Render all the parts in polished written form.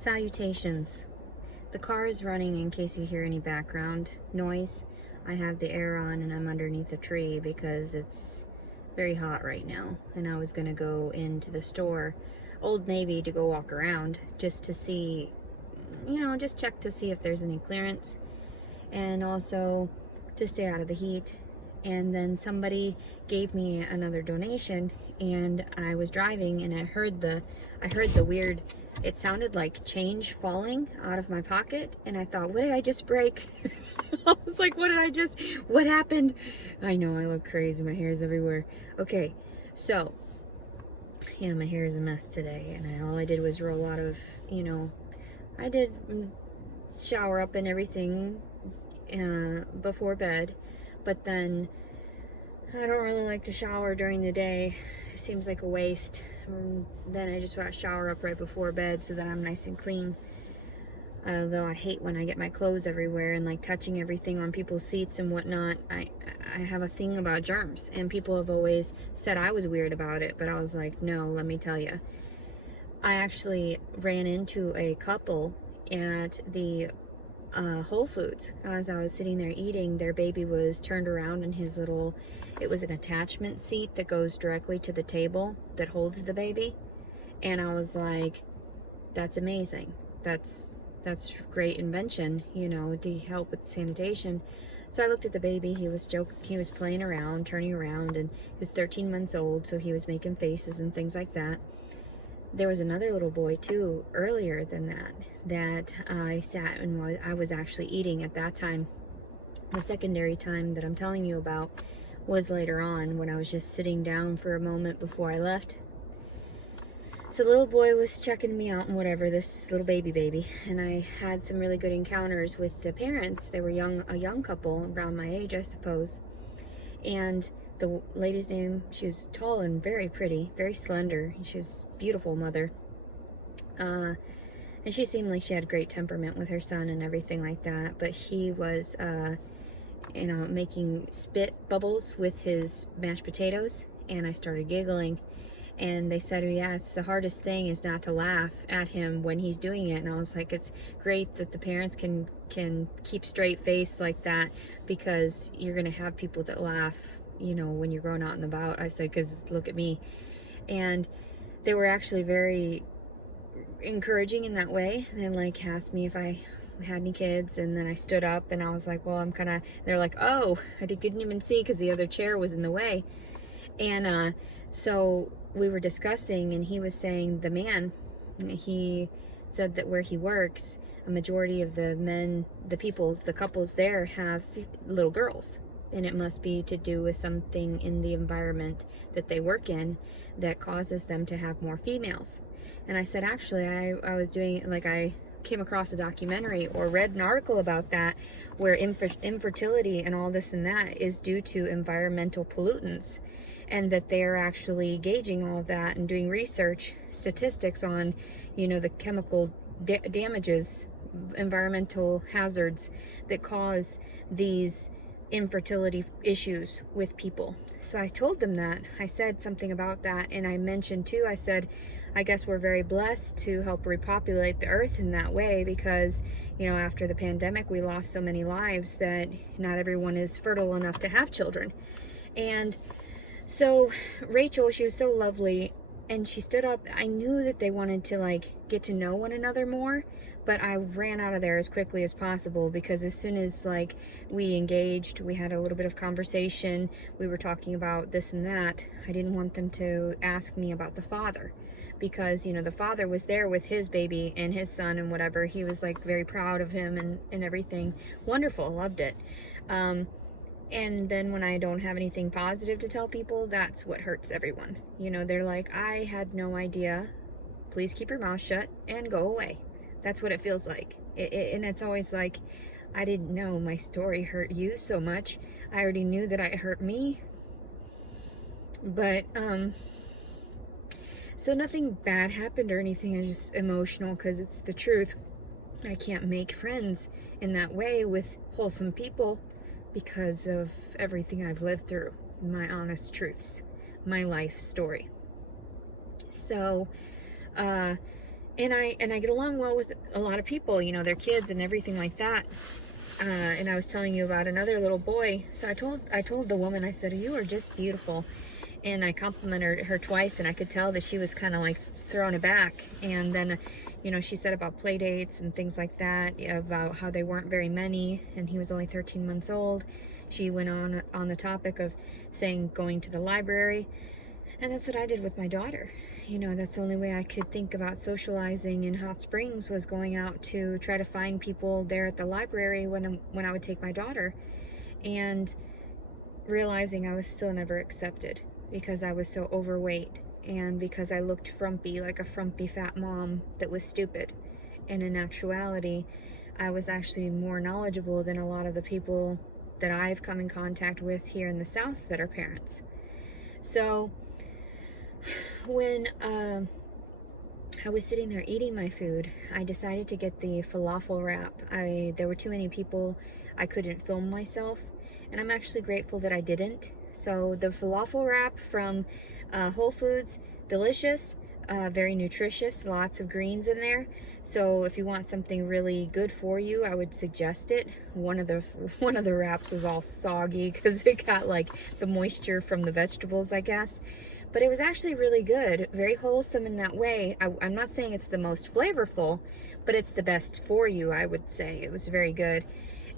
Salutations. The car is running in case you hear any background noise. I have the air on and I'm underneath a tree because it's very hot right now. And I was gonna go into the store, Old Navy, to go walk around just to see, just check to see if there's any clearance and also to stay out of the heat. And then somebody gave me another donation, and I was driving and I heard the weird, it sounded like change falling out of my pocket, and I thought, what did I just break? I was like, what happened? I know I look crazy, my hair's everywhere. Okay, so yeah, my hair is a mess today, and all I did was roll out of, I did shower up and everything before bed, but then I don't really like to shower during the day. It seems like a waste. Then I just want to shower up right before bed so that I'm nice and clean. Although I hate when I get my clothes everywhere and like touching everything on people's seats and whatnot. I have a thing about germs, and people have always said I was weird about it, but I was like, no, let me tell you. I actually ran into a couple at the Whole Foods. As I was sitting there eating, their baby was turned around in his little, it was an attachment seat that goes directly to the table that holds the baby. And I was like, that's amazing. That's great invention, to help with sanitation. So I looked at the baby. He was playing around, turning around, and he was 13 months old, so he was making faces and things like that. There was another little boy too earlier than that I sat and I was actually eating at that time. The secondary time that I'm telling you about was later on, when I was just sitting down for a moment before I left. So the little boy was checking me out and whatever, this little baby, and I had some really good encounters with the parents. They were a young couple around my age, I suppose. And the lady's name, she was tall and very pretty, very slender. She was a beautiful mother. And she seemed like she had great temperament with her son and everything like that. But he was, making spit bubbles with his mashed potatoes. And I started giggling. And they said, yeah, it's the hardest thing is not to laugh at him when he's doing it. And I was like, it's great that the parents can keep straight face like that, because you're going to have people that laugh, when you're going out and about. I said, because look at me. And they were actually very encouraging in that way. They asked me if I had any kids, and then I stood up and I was like, well, they're like, oh, I couldn't even see because the other chair was in the way. And so we were discussing, and he was saying, he said that where he works, a majority of the couples there have little girls. And it must be to do with something in the environment that they work in that causes them to have more females. And I said, actually, I was doing, I came across a documentary or read an article about that, where infertility and all this and that is due to environmental pollutants, and that they're actually gauging all of that and doing research statistics on, the chemical damages, environmental hazards that cause these infertility issues with people. So I told them that. I said something about that, and I mentioned too, I said, I guess we're very blessed to help repopulate the earth in that way, because, after the pandemic, we lost so many lives that not everyone is fertile enough to have children. And so Rachel, she was so lovely, and she stood up. I knew that they wanted to get to know one another more, but I ran out of there as quickly as possible, because as soon as we engaged, we had a little bit of conversation, we were talking about this and that. I didn't want them to ask me about the father, because the father was there with his baby and his son and whatever. He was very proud of him and everything. Wonderful, loved it. And then when I don't have anything positive to tell people, that's what hurts everyone. They're like, I had no idea. Please keep your mouth shut and go away. That's what it feels like. And it's always like, I didn't know my story hurt you so much. I already knew that it hurt me. But, so nothing bad happened or anything. I'm just emotional because it's the truth. I can't make friends in that way with wholesome people, because of everything I've lived through, my honest truths, my life story. So, And I get along well with a lot of people, you know, their kids and everything like that. And I was telling you about another little boy. So I told the woman, I said, "You are just beautiful." And I complimented her twice, and I could tell that she was kind of like thrown aback. And then, you know, she said about play dates and things like that, about how they weren't very many, and he was only 13 months old. She went on the topic of saying going to the library. And that's what I did with my daughter. You know, that's the only way I could think about socializing in Hot Springs, was going out to try to find people there at the library when I would take my daughter, and realizing I was still never accepted because I was so overweight and because I looked frumpy, like a frumpy fat mom that was stupid. And in actuality, I was actually more knowledgeable than a lot of the people that I've come in contact with here in the South that are parents. So when I was sitting there eating my food, I decided to get the falafel wrap. There were too many people, I couldn't film myself, and I'm actually grateful that I didn't. So the falafel wrap from Whole Foods, delicious, very nutritious, lots of greens in there. So if you want something really good for you, I would suggest it. One of the wraps was all soggy because it got like the moisture from the vegetables, I guess. But it was actually really good, very wholesome in that way. I'm not saying it's the most flavorful, but it's the best for you, I would say. It was very good.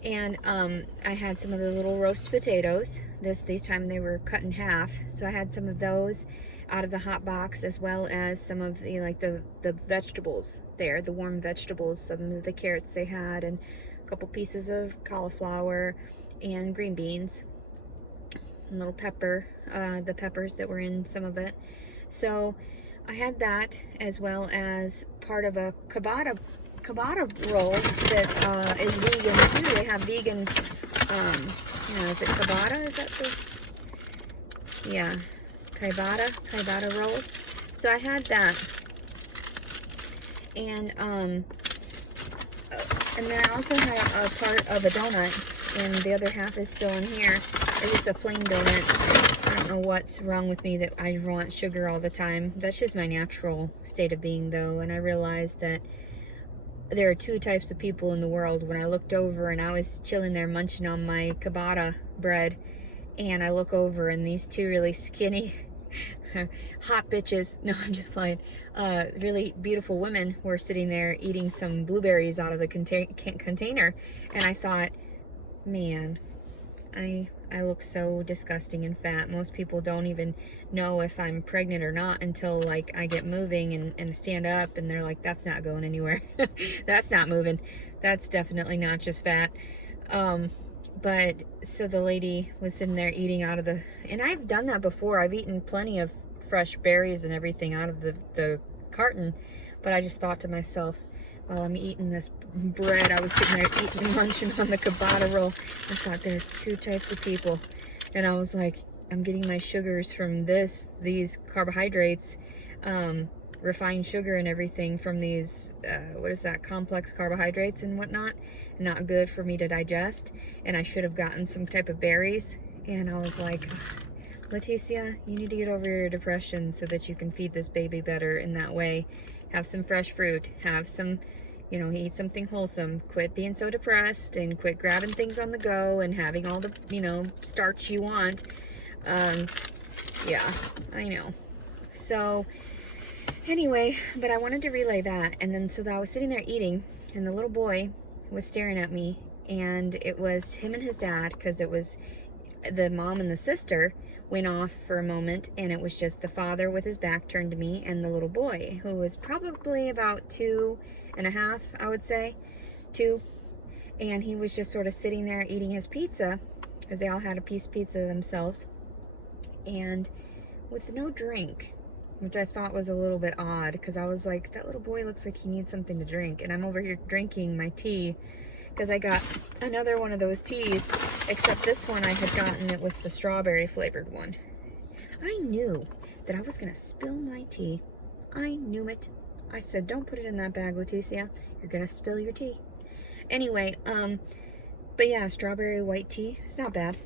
And I had some of the little roast potatoes. This time they were cut in half. So I had some of those out of the hot box, as well as some of the vegetables there, the warm vegetables, some of the carrots they had, and a couple pieces of cauliflower and green beans. Little pepper, the peppers that were in some of it. So I had that, as well as part of a ciabatta roll that is vegan too. They have vegan, is it ciabatta? Is that the, yeah, ciabatta rolls. So I had that, and then I also had a part of a donut, and the other half is still in here. It's just a plain donut. I don't know what's wrong with me that I want sugar all the time. That's just my natural state of being, though. And I realized that there are two types of people in the world. When I looked over and I was chilling there munching on my ciabatta bread, and I look over and these two really skinny hot bitches, no, I'm just playing, really beautiful women were sitting there eating some blueberries out of the container. And I thought, man, I look so disgusting and fat. Most people don't even know if I'm pregnant or not until like I get moving and stand up, and they're like, "That's not going anywhere. That's not moving. That's definitely not just fat." But so the lady was sitting there eating out of the, and I've done that before. I've eaten plenty of fresh berries and everything out of the carton, but I just thought to myself, while I'm eating this bread, I was sitting there eating, munching on the ciabatta roll. I thought, there are two types of people. And I was like, I'm getting my sugars from these carbohydrates, refined sugar and everything from these, complex carbohydrates and whatnot. Not good for me to digest. And I should have gotten some type of berries. And I was like, Leticia, you need to get over your depression so that you can feed this baby better in that way. Have some fresh fruit, have some, eat something wholesome. Quit being so depressed and quit grabbing things on the go and having all the, starch you want. Yeah, I know. So anyway, but I wanted to relay that. And then so I was sitting there eating, and the little boy was staring at me, and it was him and his dad, because it was the mom and the sister went off for a moment, and it was just the father with his back turned to me and the little boy, who was probably about 2.5, I would say, 2. And he was just sort of sitting there eating his pizza, because they all had a piece of pizza themselves, and with no drink, which I thought was a little bit odd, because I was like, that little boy looks like he needs something to drink, and I'm over here drinking my tea, because I got another one of those teas, except this one I had gotten, it was the strawberry flavored one. I knew that I was going to spill my tea. I knew it. I said, don't put it in that bag, Leticia. You're going to spill your tea. Anyway, but yeah, strawberry white tea. It's not bad.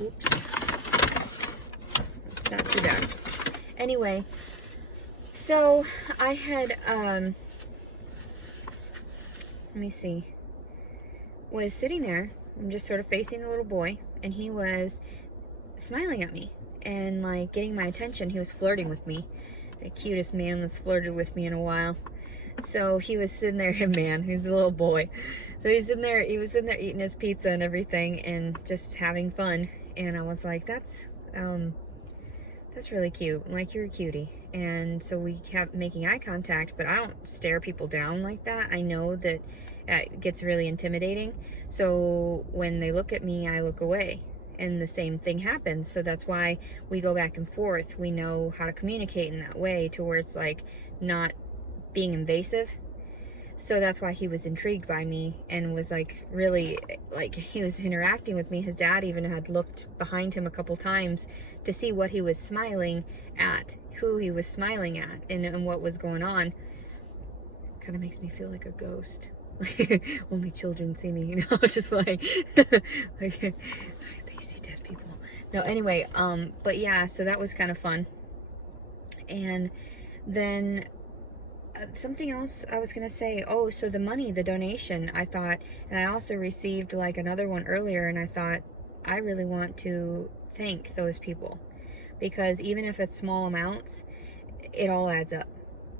Oops. It's not too bad. Anyway, So I had, let me see, was sitting there, I'm just sort of facing the little boy, and he was smiling at me and like getting my attention. He was flirting with me, the cutest man that's flirted with me in a while. So he was sitting there, man, he's a little boy. So he was in there eating his pizza and everything and just having fun. And I was like, that's really cute. I'm like, you're a cutie. And so we kept making eye contact, but I don't stare people down like that. I know that it gets really intimidating. So when they look at me, I look away. And the same thing happens. So that's why we go back and forth. We know how to communicate in that way to where it's like not being invasive. So that's why he was intrigued by me and was like really, like, he was interacting with me. His dad even had looked behind him a couple times to see what he was smiling at, who he was smiling at, and what was going on. Kind of makes me feel like a ghost. Only children see me, you know. It's just like like they see dead people. No, anyway, but yeah, so that was kind of fun. And then something else I was gonna say, oh, so the money, the donation, I thought, and I also received like another one earlier, and I thought, I really want to thank those people, because even if it's small amounts, it all adds up.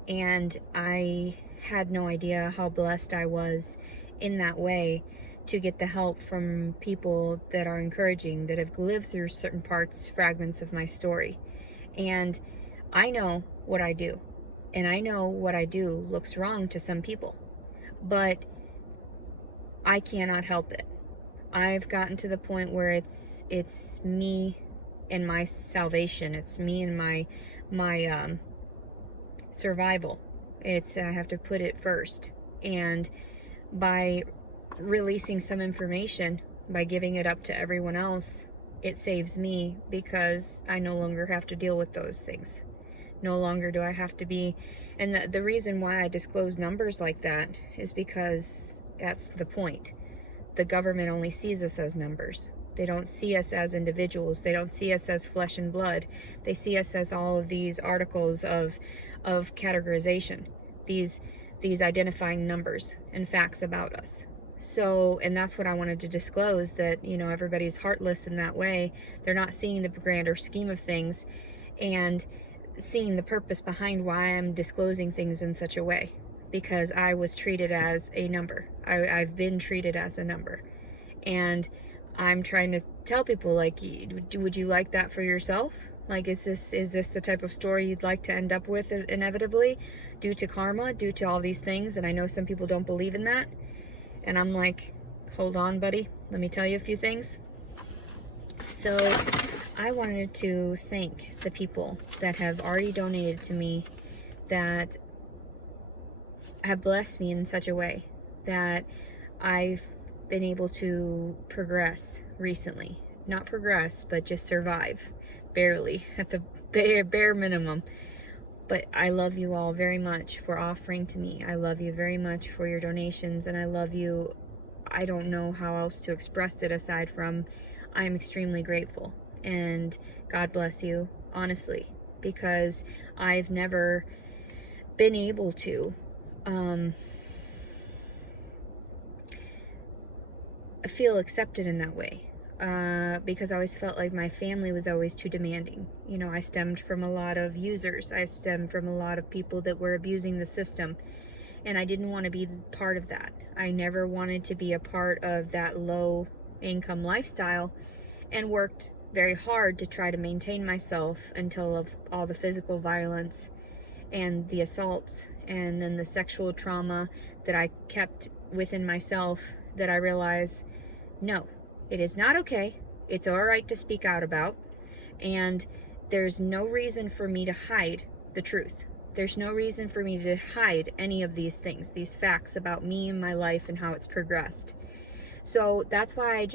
And I had no idea how blessed I was in that way to get the help from people that are encouraging, that have lived through certain parts, fragments of my story. And I know what I do. And I know what I do looks wrong to some people. But I cannot help it. I've gotten to the point where it's me and my salvation. It's me and my survival. I have to put it first. And by releasing some information, by giving it up to everyone else, it saves me, because I no longer have to deal with those things. No longer do I have to be, and the reason why I disclose numbers like that is because that's the point. The government only sees us as numbers. They don't see us as individuals. They don't see us as flesh and blood. They see us as all of these articles of categorization, these identifying numbers and facts about us. So, and that's what I wanted to disclose, that, you know, everybody's heartless in that way. They're not seeing the grander scheme of things and seeing the purpose behind why I'm disclosing things in such a way, because I was treated as a number. I've been treated as a number. And I'm trying to tell people, like, would you like that for yourself? Like, is this the type of story you'd like to end up with inevitably, due to karma, due to all these things? And I know some people don't believe in that. And I'm like, hold on, buddy. Let me tell you a few things. So I wanted to thank the people that have already donated to me, that have blessed me in such a way that I've been able to progress recently. Not progress, but just survive, barely, at the bare minimum. But I love you all very much for offering to me. I love you very much for your donations, and I love you. I don't know how else to express it aside from I'm extremely grateful. And God bless you, honestly, because I've never been able to feel accepted in that way, because I always felt like my family was always too demanding. You know, I stemmed from a lot of users. I stemmed from a lot of people that were abusing the system, and I didn't want to be part of that. I never wanted to be a part of that low income lifestyle, and worked very hard to try to maintain myself until of all the physical violence and the assaults and then the sexual trauma that I kept within myself, that I realized, no, it is not okay. It's all right to speak out about, and there's no reason for me to hide the truth. There's no reason for me to hide any of these things, these facts about me and my life and how it's progressed. So that's why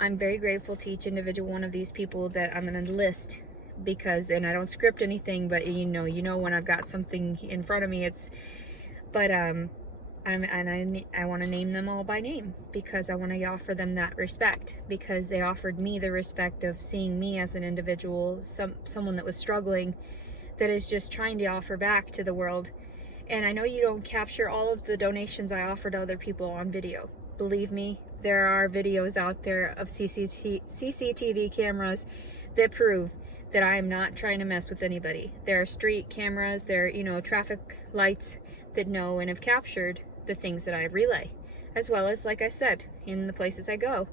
I'm very grateful to each individual one of these people that I'm going to list, because, and I don't script anything, but you know when I've got something in front of me, I want to name them all by name, because I want to offer them that respect, because they offered me the respect of seeing me as an individual, someone that was struggling, that is just trying to offer back to the world. And I know you don't capture all of the donations I offer to other people on video. Believe me, there are videos out there of CCTV cameras that prove that I am not trying to mess with anybody. There are street cameras, there are, traffic lights that know and have captured the things that I relay, as well as, like I said, in the places I go.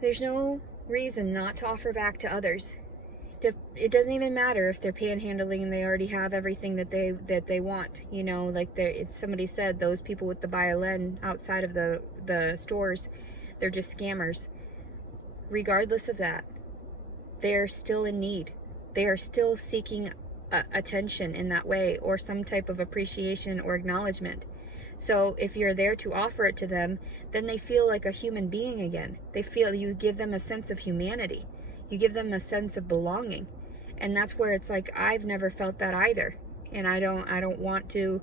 There's no reason not to offer back to others. It doesn't even matter if they're panhandling and they already have everything that they want. Somebody said, those people with the violin outside of the stores, they're just scammers. Regardless of that, they're still in need. They are still seeking attention in that way, or some type of appreciation or acknowledgement. So if you're there to offer it to them, then they feel like a human being again. They feel you give them a sense of humanity. You give them a sense of belonging. And that's where it's like, I've never felt that either. And I don't want to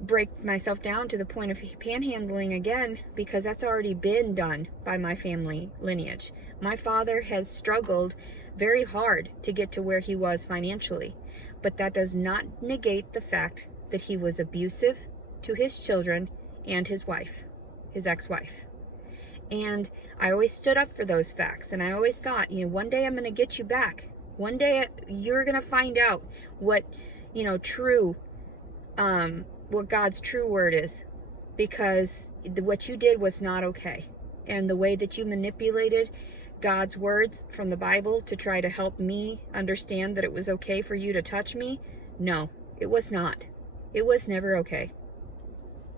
break myself down to the point of panhandling again, because that's already been done by my family lineage. My father has struggled very hard to get to where he was financially, but that does not negate the fact that he was abusive to his children and his wife, his ex-wife. And I always stood up for those facts, and I always thought, one day I'm going to get you back. One day you're going to find out what, true, what God's true word is, because what you did was not okay. And the way that you manipulated God's words from the Bible to try to help me understand that it was okay for you to touch me, no, it was not. It was never okay.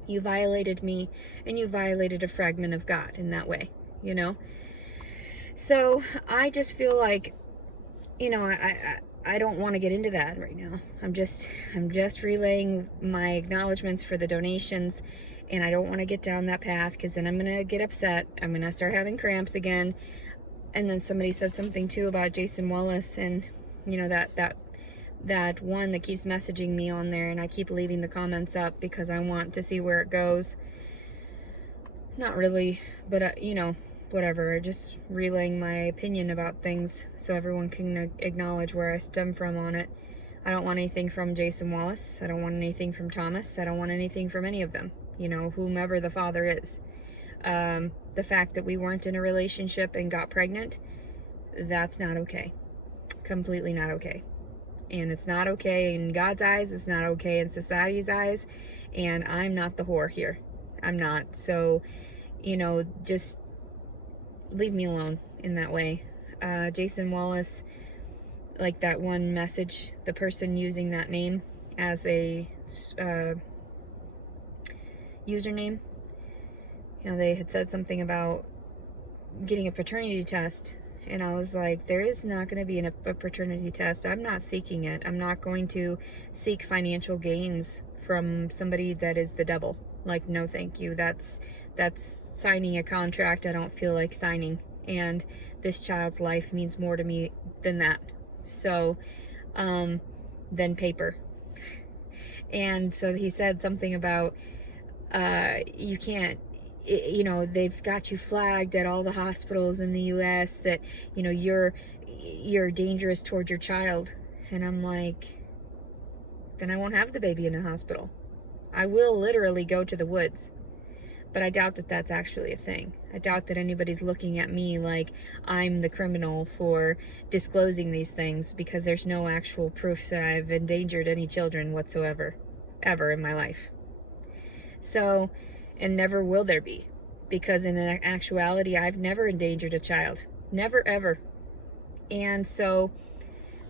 You violated me, and you violated a fragment of God in that way, So I just feel like, I don't want to get into that right now. I'm just relaying my acknowledgments for the donations, and I don't want to get down that path, because then I'm going to get upset. I'm going to start having cramps again. And then somebody said something too about Jason Wallace, and that one that keeps messaging me on there, and I keep leaving the comments up because I want to see where it goes. Not really, but whatever. Just relaying my opinion about things so everyone can acknowledge where I stem from on it. I don't want anything from Jason Wallace. I don't want anything from Thomas. I don't want anything from any of them, whomever the father is. The fact that we weren't in a relationship and got pregnant, that's not okay. Completely not okay. And it's not okay in God's eyes. It's not okay in society's eyes. And I'm not the whore here. I'm not. So, just leave me alone in that way. Jason Wallace, like that one message, the person using that name as a username, they had said something about getting a paternity test. And I was like, there is not going to be a paternity test. I'm not seeking it. I'm not going to seek financial gains from somebody that is the devil. Like, no, thank you. That's signing a contract I don't feel like signing. And this child's life means more to me than that. So, than paper. And so he said something about, you can't, they've got you flagged at all the hospitals in the U.S. that, you're dangerous toward your child. And I'm like, then I won't have the baby in the hospital. I will literally go to the woods. But I doubt that that's actually a thing. I doubt that anybody's looking at me like I'm the criminal for disclosing these things, because there's no actual proof that I've endangered any children whatsoever, ever in my life. So, and never will there be, because in actuality, I've never endangered a child. Never, ever. And so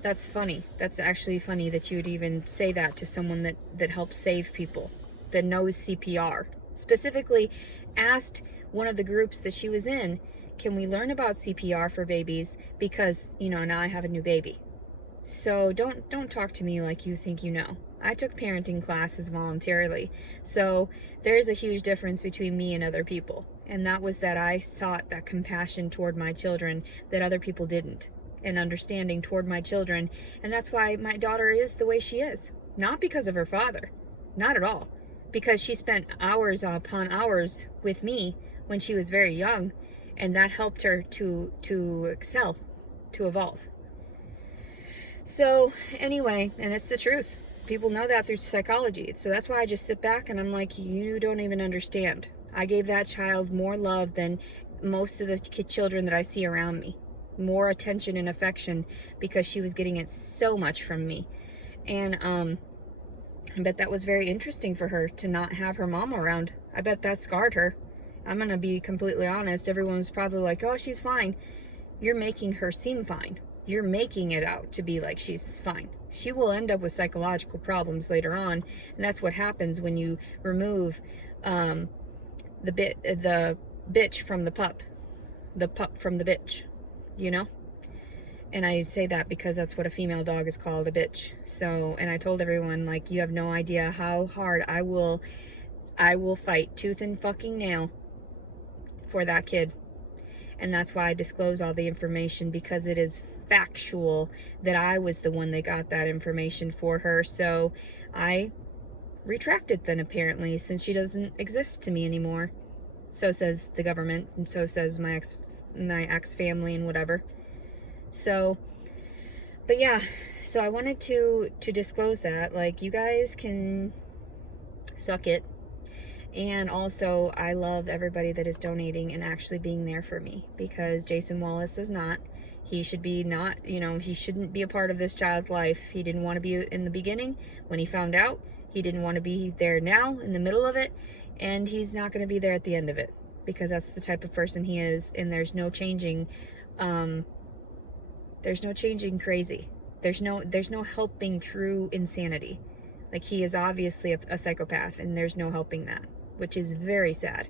that's funny. That's actually funny that you would even say that to someone that helps save people, that knows CPR. Specifically asked one of the groups that she was in, can we learn about CPR for babies? Because, now I have a new baby. So don't talk to me like you think you know. I took parenting classes voluntarily. So there's a huge difference between me and other people. And that was that I sought that compassion toward my children that other people didn't. And understanding toward my children. And that's why my daughter is the way she is. Not because of her father. Not at all. Because she spent hours upon hours with me when she was very young. And that helped her to excel, to evolve. So anyway, and it's the truth. People know that through psychology. So that's why I just sit back and I'm like, you don't even understand. I gave that child more love than most of the children that I see around me. More attention and affection because she was getting it so much from me. And I bet that was very interesting for her to not have her mom around. I bet that scarred her. I'm going to be completely honest. Everyone was probably like, oh, she's fine. You're making her seem fine. You're making it out to be like she's fine. She will end up with psychological problems later on, and that's what happens when you remove the bitch from the pup from the bitch, you know? And I say that because that's what a female dog is called, a bitch. So, and I told everyone, like, you have no idea how hard I will fight tooth and fucking nail for that kid. And that's why I disclose all the information, because it is factual that I was the one that got that information for her. So I retract it then, apparently, since she doesn't exist to me anymore. So says the government, and so says my ex family and whatever. So, but yeah, so I wanted to disclose that, like, you guys can suck it. And also, I love everybody that is donating and actually being there for me, because Jason Wallace is not. He should be not, he shouldn't be a part of this child's life. He didn't want to be in the beginning when he found out. He didn't want to be there now in the middle of it. And he's not going to be there at the end of it, because that's the type of person he is. And there's no changing, crazy. There's no helping true insanity. Like, he is obviously a psychopath, and there's no helping that, which is very sad.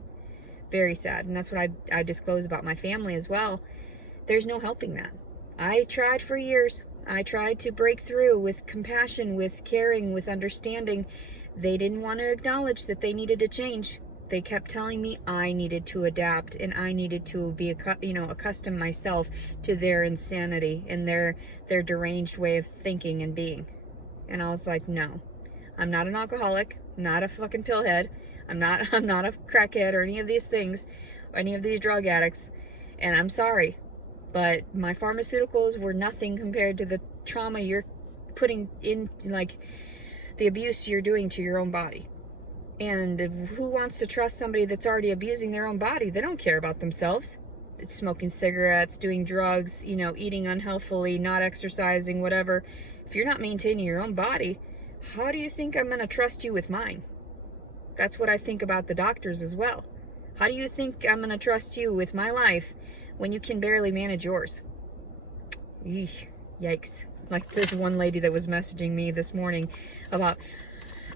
Very sad. And that's what I disclose about my family as well. There's no helping that. I tried for years. I tried to break through with compassion, with caring, with understanding. They didn't want to acknowledge that they needed to change. They kept telling me I needed to adapt, and I needed to be, accustom myself to their insanity and their deranged way of thinking and being. And I was like, no, I'm not an alcoholic, not a fucking pillhead. I'm not a crackhead or any of these things, or any of these drug addicts. And I'm sorry, but my pharmaceuticals were nothing compared to the trauma you're putting in, like the abuse you're doing to your own body. And who wants to trust somebody that's already abusing their own body? They don't care about themselves. It's smoking cigarettes, doing drugs, eating unhealthfully, not exercising, whatever. If you're not maintaining your own body, how do you think I'm going to trust you with mine? That's what I think about the doctors as well. How do you think I'm going to trust you with my life when you can barely manage yours? Eesh, yikes. Like this one lady that was messaging me this morning about,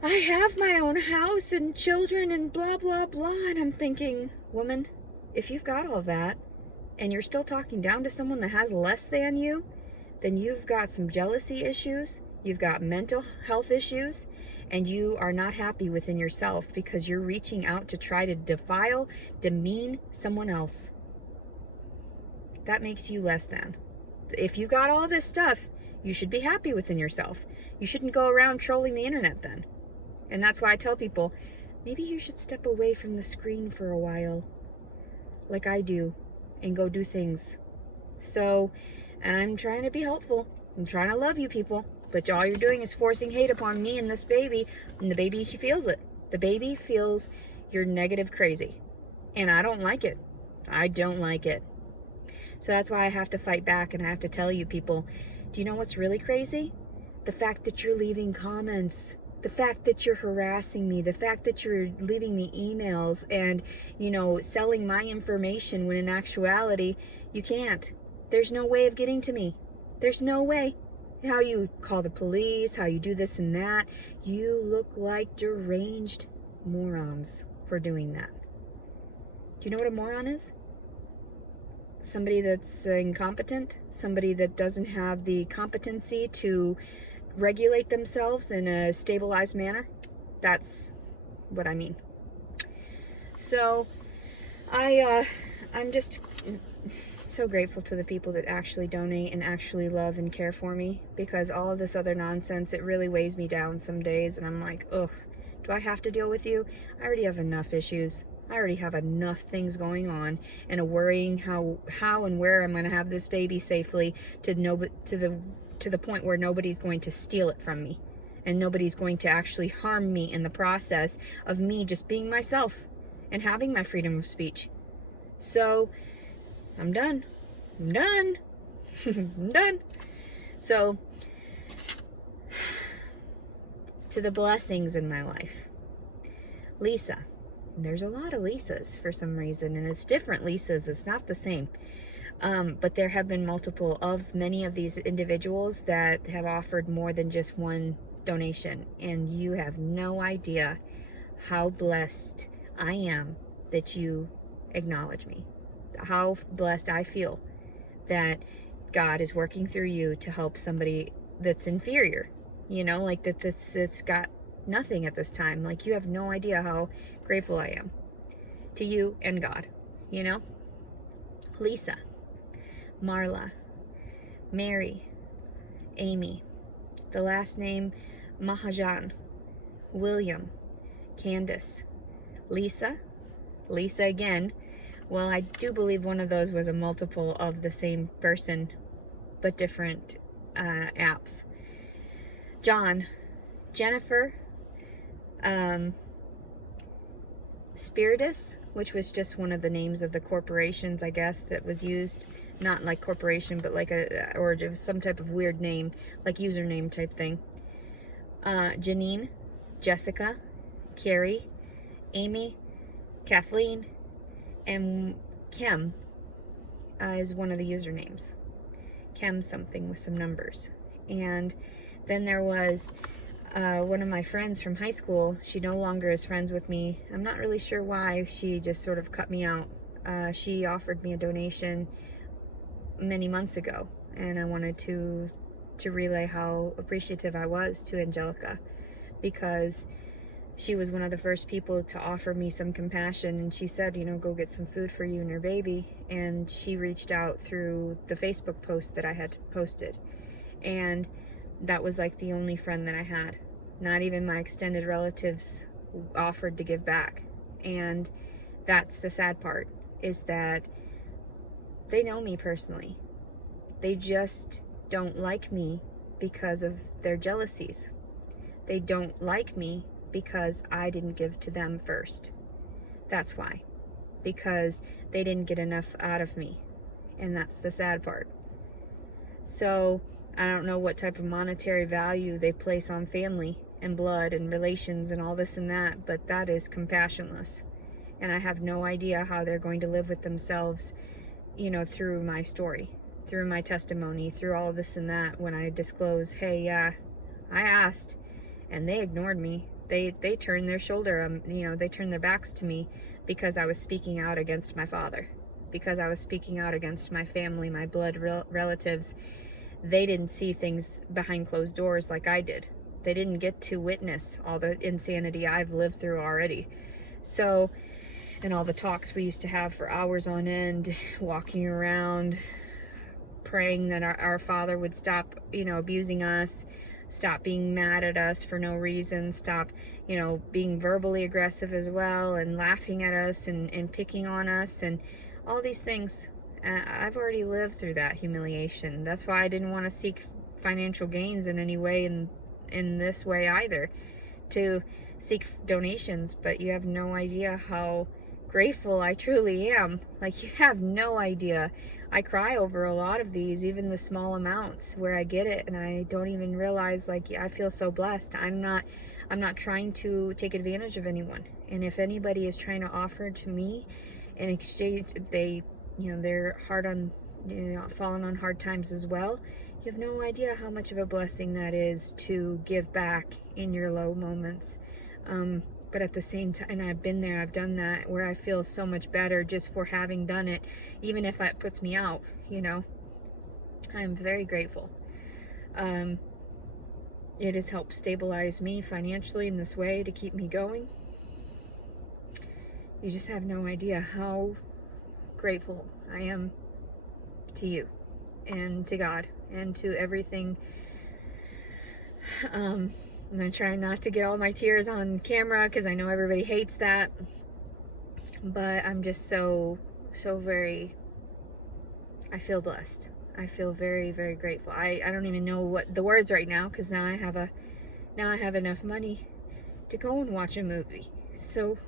I have my own house and children and blah, blah, blah. And I'm thinking, woman, if you've got all that and you're still talking down to someone that has less than you, then you've got some jealousy issues, you've got mental health issues, and you are not happy within yourself because you're reaching out to try to demean someone else. That makes you less than. If you got all this stuff, you should be happy within yourself. You shouldn't go around trolling the internet then. And that's why I tell people, maybe you should step away from the screen for a while, like I do, and go do things. So, and I'm trying to be helpful. I'm trying to love you people. But all you're doing is forcing hate upon me and this baby. And the baby, he feels it. The baby feels you're negative crazy. And I don't like it. I don't like it. So that's why I have to fight back, and I have to tell you people, do you know what's really crazy? The fact that you're leaving comments. The fact that you're harassing me, the fact that you're leaving me emails and, selling my information when in actuality, you can't. There's no way of getting to me. There's no way. How you call the police, how you do this and that. You look like deranged morons for doing that. Do you know what a moron is? Somebody that's incompetent, somebody that doesn't have the competency to regulate themselves in a stabilized manner. That's what I mean. So I'm just so grateful to the people that actually donate and actually love and care for me, because all of this other nonsense, it really weighs me down some days, and I'm like, ugh, do I have to deal with you? I already have enough issues. I already have enough things going on, and a worrying how and where I'm going to have this baby safely to to the point where nobody's going to steal it from me, and nobody's going to actually harm me in the process of me just being myself and having my freedom of speech. So I'm done. I'm done. I'm done. So, to the blessings in my life. Lisa. There's a lot of Lisas for some reason, and it's different Lisas. It's not the same. But there have been multiple of many of these individuals that have offered more than just one donation. And you have no idea how blessed I am that you acknowledge me. How blessed I feel that God is working through you to help somebody that's inferior, like that's got nothing at this time. Like, you have no idea how grateful I am to you and God, Lisa, Marla, Mary, Amy, the last name Mahajan, William, Candace, Lisa again. Well, I do believe one of those was a multiple of the same person, but different apps. John, Jennifer, Spiritus, which was just one of the names of the corporations, I guess, that was used. Not like corporation, but like or it was some type of weird name, like username type thing. Janine, Jessica, Carrie, Amy, Kathleen, and Kim is one of the usernames. Kim something with some numbers. And then there was one of my friends from high school. She no longer is friends with me. I'm not really sure why. She just sort of cut me out. She offered me a donation many months ago, and I wanted to relay how appreciative I was to Angelica, because she was one of the first people to offer me some compassion, and she said, go get some food for you and your baby. And she reached out through the Facebook post that I had posted, and that was like the only friend that I had. Not even my extended relatives offered to give back. And that's the sad part, is that they know me personally. They just don't like me because of their jealousies. They don't like me because I didn't give to them first. That's why. Because they didn't get enough out of me. And that's the sad part. So I don't know what type of monetary value they place on family and blood and relations and all this and that, but that is compassionless. And I have no idea how they're going to live with themselves, through my story, through my testimony, through all this and that, when I disclose, hey, I asked, and they ignored me. They turned their shoulder, they turned their backs to me because I was speaking out against my father, because I was speaking out against my family, my blood relatives. They didn't see things behind closed doors like I did. They didn't get to witness all the insanity I've lived through already. So, and all the talks we used to have for hours on end, walking around, praying that our father would stop, abusing us, stop being mad at us for no reason, stop, being verbally aggressive as well, and laughing at us and picking on us, and all these things. I've already lived through that humiliation. That's why I didn't want to seek financial gains in any way in this way either, to seek donations. But you have no idea how grateful I truly am. Like, you have no idea. I cry over a lot of these, even the small amounts where I get it, and I don't even realize, like, I feel so blessed. I'm not trying to take advantage of anyone. And if anybody is trying to offer to me in exchange, they're hard on, falling on hard times as well. You have no idea how much of a blessing that is to give back in your low moments. But at the same time, and I've been there, I've done that, where I feel so much better just for having done it, even if it puts me out, I'm very grateful. It has helped stabilize me financially in this way to keep me going. You just have no idea how grateful I am to you and to God and to everything. I'm going to try not to get all my tears on camera because I know everybody hates that. But I'm just so very, I feel blessed. I feel very, very grateful. I don't even know what the words right now, because now I have enough money to go and watch a movie. So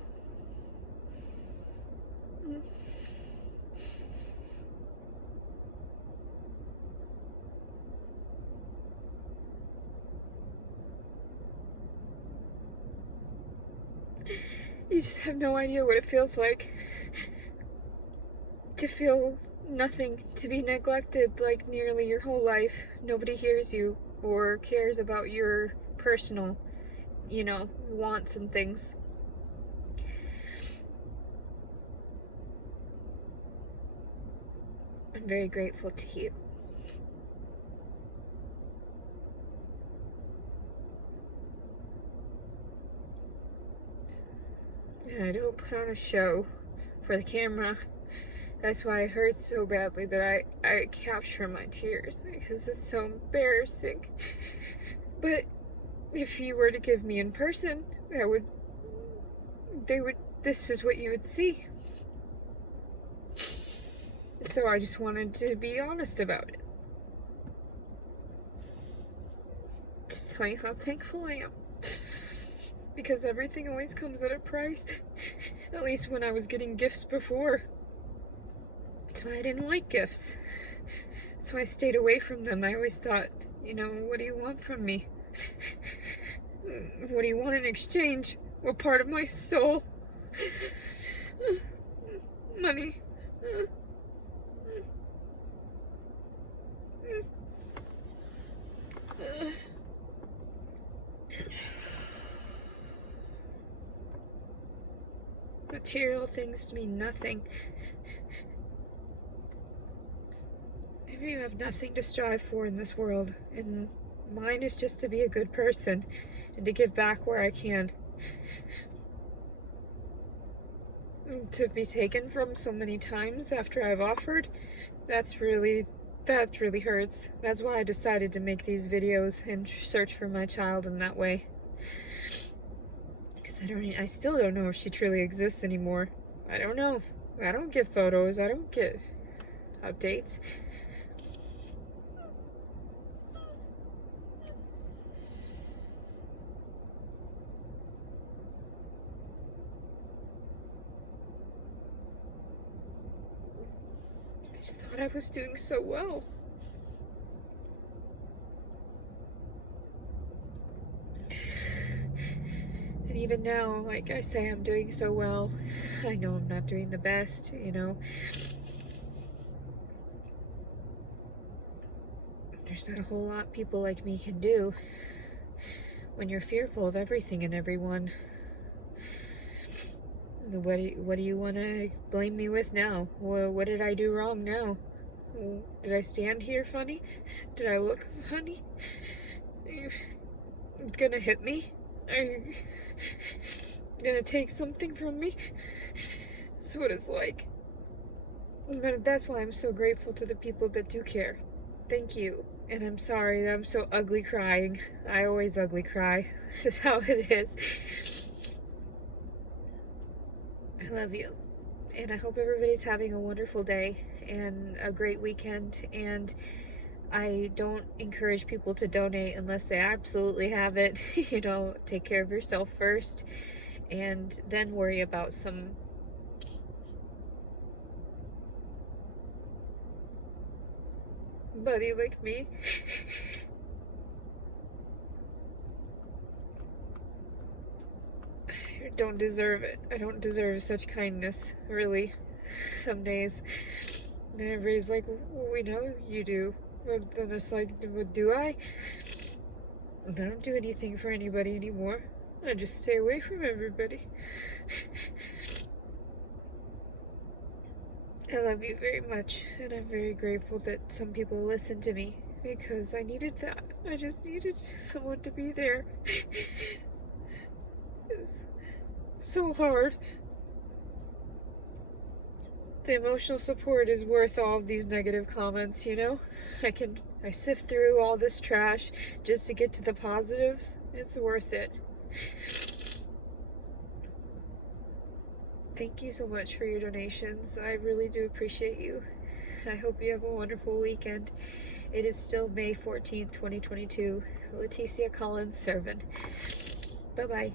you just have no idea what it feels like to feel nothing, to be neglected like nearly your whole life. Nobody hears you or cares about your personal, wants and things. I'm very grateful to you. And I don't put on a show for the camera. That's why it hurts so badly that I capture my tears, because it's so embarrassing. But if you were to give me in person, this is what you would see. So I just wanted to be honest about it. To tell you how thankful I am. Because everything always comes at a price. At least when I was getting gifts before. That's why I didn't like gifts. That's why I stayed away from them. I always thought, what do you want from me? What do you want in exchange? What part of my soul? Money. Material things mean nothing. If you have nothing to strive for in this world, and mine is just to be a good person and to give back where I can. To be taken from so many times after I've offered, that really hurts. That's why I decided to make these videos and search for my child in that way. Because I still don't know if she truly exists anymore. I don't know. I don't get photos. I don't get updates. I just thought I was doing so well. And even now, like I say, I'm doing so well. I know I'm not doing the best, There's not a whole lot people like me can do when you're fearful of everything and everyone. What do you want to blame me with now? What did I do wrong now? Did I stand here funny? Did I look funny? Are you gonna hit me? Are you gonna take something from me? That's what it's like. But that's why I'm so grateful to the people that do care. Thank you. And I'm sorry that I'm so ugly crying. I always ugly cry. This is how it is. I love you. And I hope everybody's having a wonderful day and a great weekend. And I don't encourage people to donate unless they absolutely have it. Take care of yourself first and then worry about somebody like me. I don't deserve it. I don't deserve such kindness, really. Some days. And everybody's like, well, we know you do. But then it's like, well, do I? I don't do anything for anybody anymore. I just stay away from everybody. I love you very much, and I'm very grateful that some people listen to me, because I needed that. I just needed someone to be there. It's so hard. The emotional support is worth all of these negative comments, I sift through all this trash just to get to the positives. It's worth it. Thank you so much for your donations. I really do appreciate you. I hope you have a wonderful weekend. It is still May 14th, 2022. Leticia Collins Servin. Bye-bye.